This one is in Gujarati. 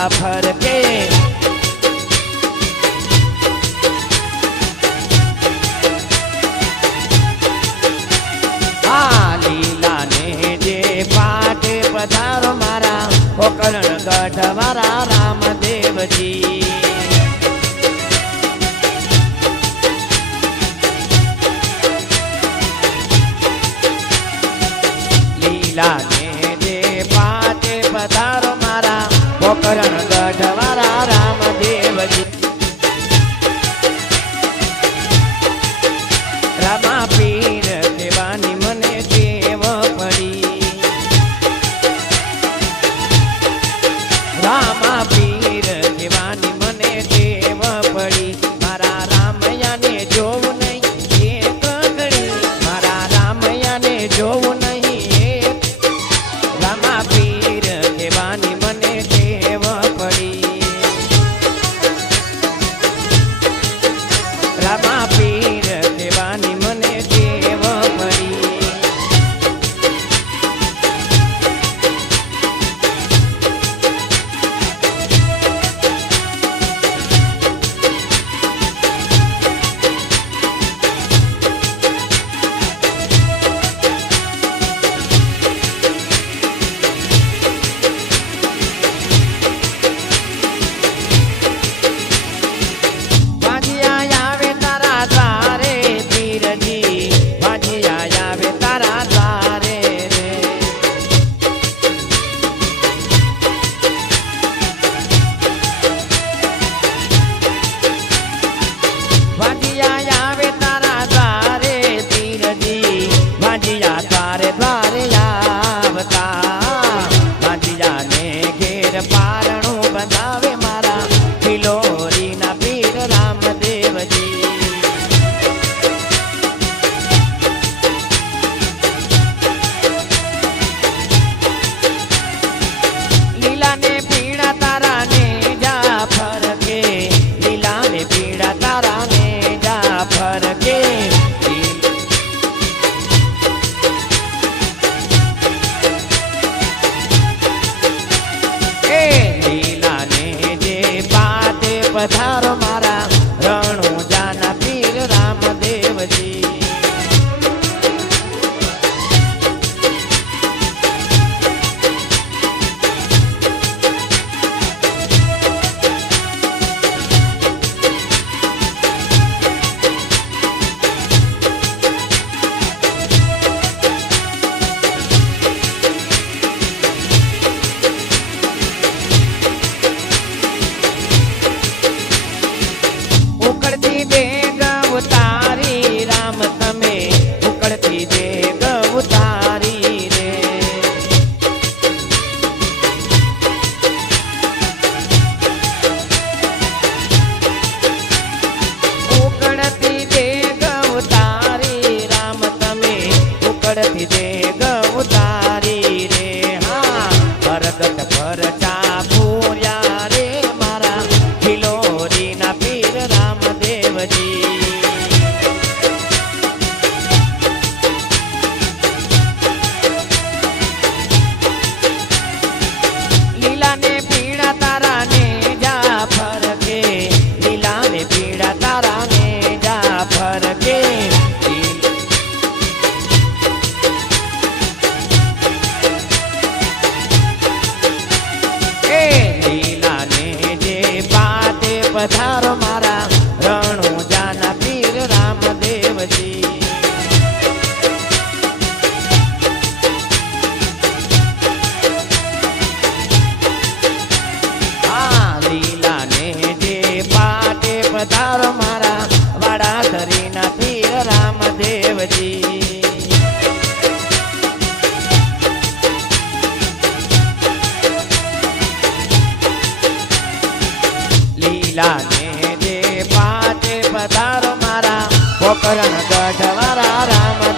ના ફરકે પધારો મારા ઓકરણ ગઢ મારા રામદેવજી para verdade